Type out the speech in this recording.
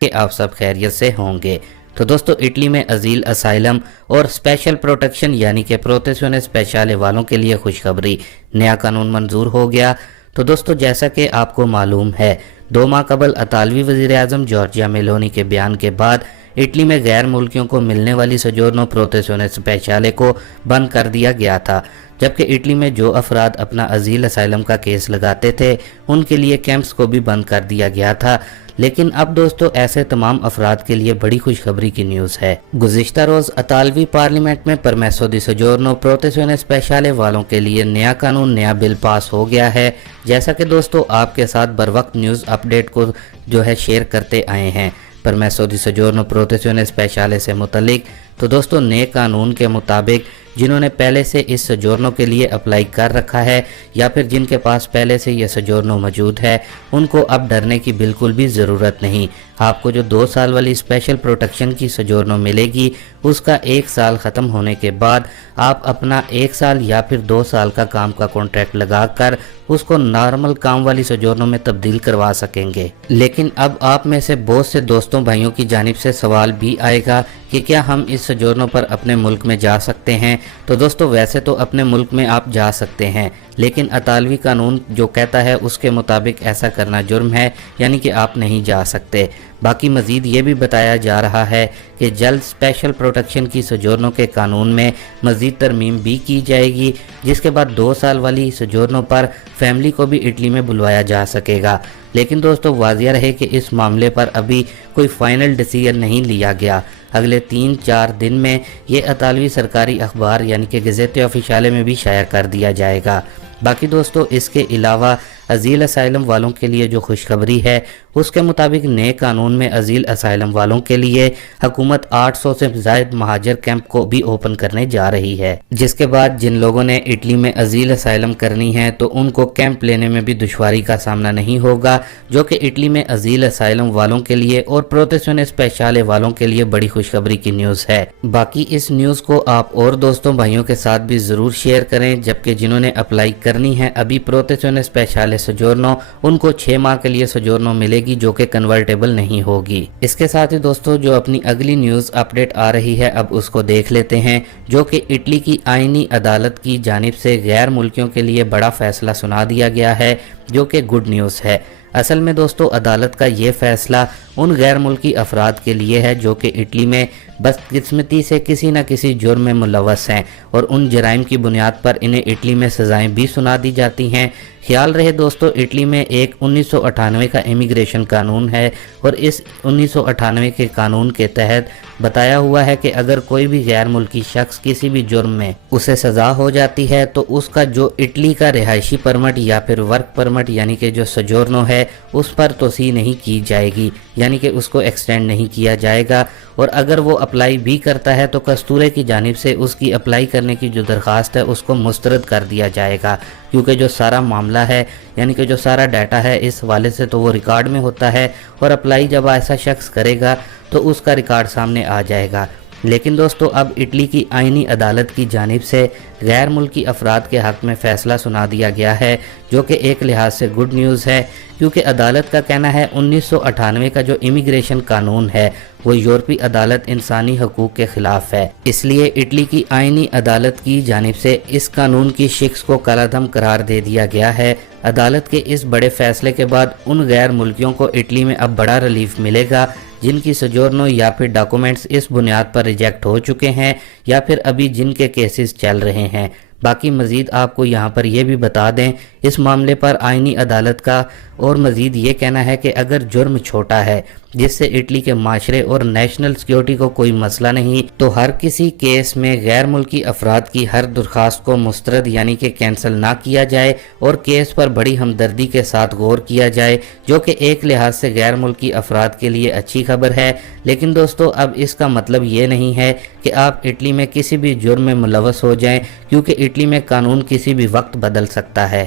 کہ آپ سب خیریت سے ہوں گے۔ تو دوستو اٹلی میں ازیل اسائلم اور اسپیشل پروٹیکشن یعنی کہ پروتیزیone اسپیشالے والوں کے لیے خوشخبری، نیا قانون منظور ہو گیا۔ تو دوستو جیسا کہ آپ کو معلوم ہے 2 ماہ قبل اطالوی وزیر اعظم جورجیا میلونی کے بیان کے بعد اٹلی میں غیر ملکیوں کو ملنے والی سوجورنو پروتیزیone اسپیشالے کو بند کر دیا گیا تھا، جبکہ اٹلی میں جو افراد اپنا ازیل اسائلم کا کیس لگاتے تھے ان کے لیے کیمپس کو بھی بند کر دیا گیا تھا۔ لیکن اب دوستو ایسے تمام افراد کے لیے بڑی خوشخبری کی نیوز ہے۔ گزشتہ روز اطالوی پارلیمنٹ میں پرمیسو دی سوجورنو پروتیزیone اسپیشالے والوں کے لیے نیا قانون، نیا بل پاس ہو گیا ہے، جیسا کہ دوستو آپ کے ساتھ بر وقت نیوز اپڈیٹ کو شیئر کرتے آئے ہیں پرمیسو دی سوجورنو پروتیزیone اسپیشالے سے متعلق۔ تو دوستو نئے قانون کے مطابق جنہوں نے پہلے سے اس سوجورنو کے لیے اپلائی کر رکھا ہے یا پھر جن کے پاس پہلے سے یہ سوجورنو موجود ہے، ان کو اب ڈرنے کی بالکل بھی ضرورت نہیں۔ آپ کو جو 2 سال والی اسپیشل پروٹیکشن کی سوجورنو ملے گی، اس کا 1 سال ختم ہونے کے بعد آپ اپنا 1 سال یا پھر 2 سال کا کام کا کانٹریکٹ لگا کر اس کو نارمل کام والی سوجورنو میں تبدیل کروا سکیں گے۔ لیکن اب آپ میں سے بہت سے دوستوں بھائیوں کی جانب سے سوال بھی آئے گا کہ کیا ہم اس سوجورنو پر اپنے ملک میں جا سکتے ہیں؟ تو دوستو ویسے تو اپنے ملک میں آپ جا سکتے ہیں، لیکن اطالوی قانون جو کہتا ہے اس کے مطابق ایسا کرنا جرم ہے، یعنی کہ آپ نہیں جا سکتے۔ باقی مزید یہ بھی بتایا جا رہا ہے کہ جلد اسپیشل پروٹیکشن کی سوجورنو کے قانون میں مزید ترمیم بھی کی جائے گی، جس کے بعد 2 سال والی سوجورنو پر فیملی کو بھی اٹلی میں بلوایا جا سکے گا۔ لیکن دوستو واضح رہے کہ اس معاملے پر ابھی کوئی فائنل ڈیسیژن نہیں لیا گیا۔ اگلے 3-4 دن میں یہ اطالوی سرکاری اخبار یعنی کہ گزیٹے افیشیالے میں بھی شائع کر دیا جائے گا۔ باقی دوستو اس کے علاوہ ازیل اسائلم والوں کے لیے جو خوشخبری ہے، اس کے مطابق نئے قانون میں ازیل اسائلم والوں کے لیے حکومت 800 سے زائد مہاجر کیمپ کو بھی اوپن کرنے جا رہی ہے، جس کے بعد جن لوگوں نے اٹلی میں ازیل اسائلم کرنی ہے تو ان کو کیمپ لینے میں بھی دشواری کا سامنا نہیں ہوگا، جو کہ اٹلی میں ازیل اسائلم والوں کے لیے اور پروتیزیone اسپیشالے والوں کے لیے بڑی خوشخبری کی نیوز ہے۔ باقی اس نیوز کو آپ اور دوستوں بھائیوں کے ساتھ بھی ضرور شیئر کریں، جبکہ جنہوں نے اپلائی کرنی ہے ابھی پروتیزیone اسپیشالے سوجورنو، ان کو 6 ماہ کے لیے سوجورنو ملے گی جو کہ کنورٹیبل نہیں ہوگی۔ اس کے ساتھ ہی دوستو جو اپنی اگلی نیوز اپڈیٹ آ رہی ہے اب اس کو دیکھ لیتے ہیں، جو کہ اٹلی کی آئینی عدالت کی جانب سے غیر ملکیوں کے لیے بڑا فیصلہ سنا دیا گیا ہے، جو کہ گڈ نیوز ہے۔ اصل میں دوستو عدالت کا یہ فیصلہ ان غیر ملکی افراد کے لیے ہے جو کہ اٹلی میں بدقسمتی سے کسی نہ کسی جرم میں ملوث ہیں، اور ان جرائم کی بنیاد پر انہیں اٹلی میں سزائیں بھی سنا دی جاتی ہیں۔ خیال رہے دوستو اٹلی میں ایک 1998 کا امیگریشن قانون ہے، اور اس 1998 کے قانون کے تحت بتایا ہوا ہے کہ اگر کوئی بھی غیر ملکی شخص کسی بھی جرم میں اسے سزا ہو جاتی ہے تو اس کا جو اٹلی کا رہائشی پرمٹ یا پھر ورک پرمٹ یعنی کہ جو سوجورنو ہے اس پر توسیع نہیں کی جائے گی، یعنی کہ اس کو ایکسٹینڈ نہیں کیا جائے گا، اور اگر وہ اپلائی بھی کرتا ہے تو قصتورے کی جانب سے اس کی اپلائی کرنے کی جو درخواست ہے اس کو مسترد کر دیا جائے گا، کیونکہ جو سارا معاملہ ہے یعنی کہ جو سارا ڈیٹا ہے اس حوالے سے تو وہ ریکارڈ میں ہوتا ہے، اور اپلائی جب ایسا شخص کرے گا تو اس کا ریکارڈ سامنے آ جائے گا۔ لیکن دوستو اب اٹلی کی آئینی عدالت کی جانب سے غیر ملکی افراد کے حق میں فیصلہ سنا دیا گیا ہے، جو کہ ایک لحاظ سے گڈ نیوز ہے، کیونکہ عدالت کا کہنا ہے 1998 کا جو امیگریشن قانون ہے وہ یورپی عدالت انسانی حقوق کے خلاف ہے، اس لیے اٹلی کی آئینی عدالت کی جانب سے اس قانون کی شخص کو کالعدم قرار دے دیا گیا ہے۔ عدالت کے اس بڑے فیصلے کے بعد ان غیر ملکیوں کو اٹلی میں اب بڑا ریلیف ملے گا جن کی سوجورنو یا پھر ڈاکومنٹس اس بنیاد پر ریجیکٹ ہو چکے ہیں یا پھر ابھی جن کے کیسز چل رہے ہیں۔ باقی مزید آپ کو یہاں پر یہ بھی بتا دیں اس معاملے پر آئینی عدالت کا اور مزید یہ کہنا ہے کہ اگر جرم چھوٹا ہے جس سے اٹلی کے معاشرے اور نیشنل سیکیورٹی کو کوئی مسئلہ نہیں تو ہر کسی کیس میں غیر ملکی افراد کی ہر درخواست کو مسترد یعنی کہ کینسل نہ کیا جائے اور کیس پر بڑی ہمدردی کے ساتھ غور کیا جائے، جو کہ ایک لحاظ سے غیر ملکی افراد کے لیے اچھی خبر ہے۔ لیکن دوستو اب اس کا مطلب یہ نہیں ہے کہ آپ اٹلی میں کسی بھی جرم میں ملوث ہو جائیں، کیونکہ اٹلی میں قانون کسی بھی وقت بدل سکتا ہے۔